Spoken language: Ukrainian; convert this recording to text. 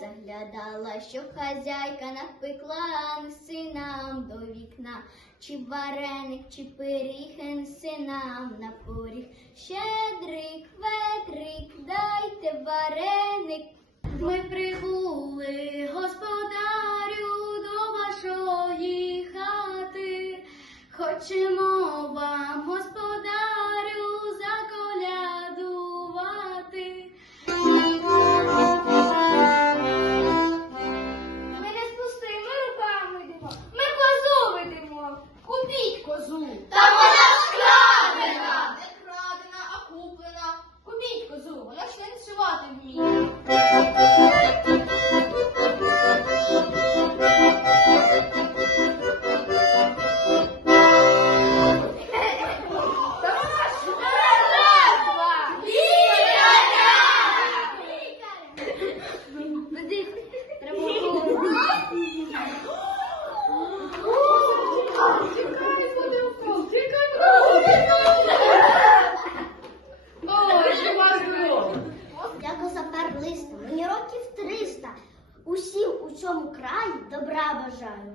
заглядала, щоб хазяйка напекла, неси нам до вікна, чи вареник, чи пиріг, неси нам на поріг. Щедрик, ведрик, дайте вареник. Ми прибули, господарю, до вашої хати. Хочемо вам, господарю, perigoso. Tamo мені років 300. Усім у цьому краї добра бажаю.